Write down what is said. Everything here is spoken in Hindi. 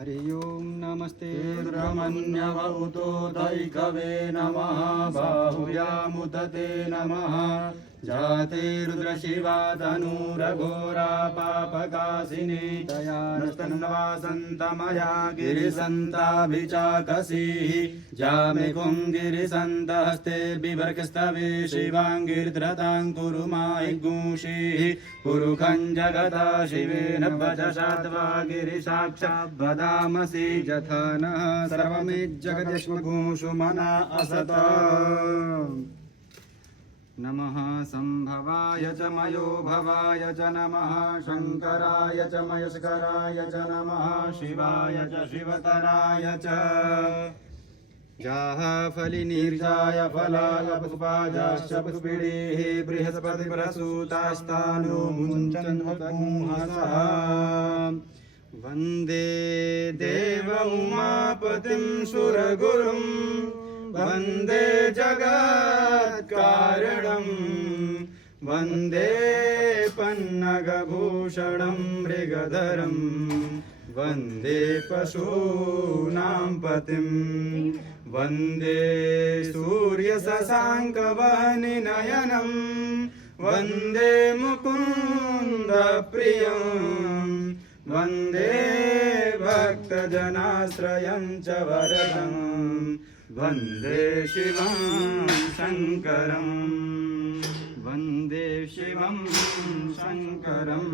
हरि ओम नमस्ते रुद्रमन्यवहुतो दैकवे नमः बाहुव्यामुदते नमः जाते रुद्रशिवा तनूरघोरा पापकाशिनी दयानस्तन्वासन्तमया गिरिसन्ताभिचाकसीः जामिकुं गिरिसन्तहस्ते बिभर्गस्तवे शिवाङ्गिर्धृतां कुरु मायिगुंषीः पुरुखं जगता शिवेन भजसाद्वा गिरिसाक्षात् वदामसि यथा न सर्वमिज्जगदिष्मगुषु मना असत नमः संभवाय च मयो भवाय च नमः शङ्कराय च मयस्कराय च नमः शिवाय च शिवतराय च जाः फलिनीर्जाय फलाय पुष्पाजाश्च पुष्पिणीः बृहस्पतिप्रसूतास्तानो मुञ्चन्वपुंहसः वन्दे देव उमापतिं सुरगुरुं वन्दे जगत्कारणं वन्दे पन्नगभूषणं मृगधरं वन्दे पशूनां पतिं वन्दे सूर्यशशाङ्कवह्निनयनं वन्दे मुकुन्दप्रियं वन्दे भक्तजनाश्रयं च वरदं वन्दे शिवं शङ्करं वन्दे शिवं शङ्करम्।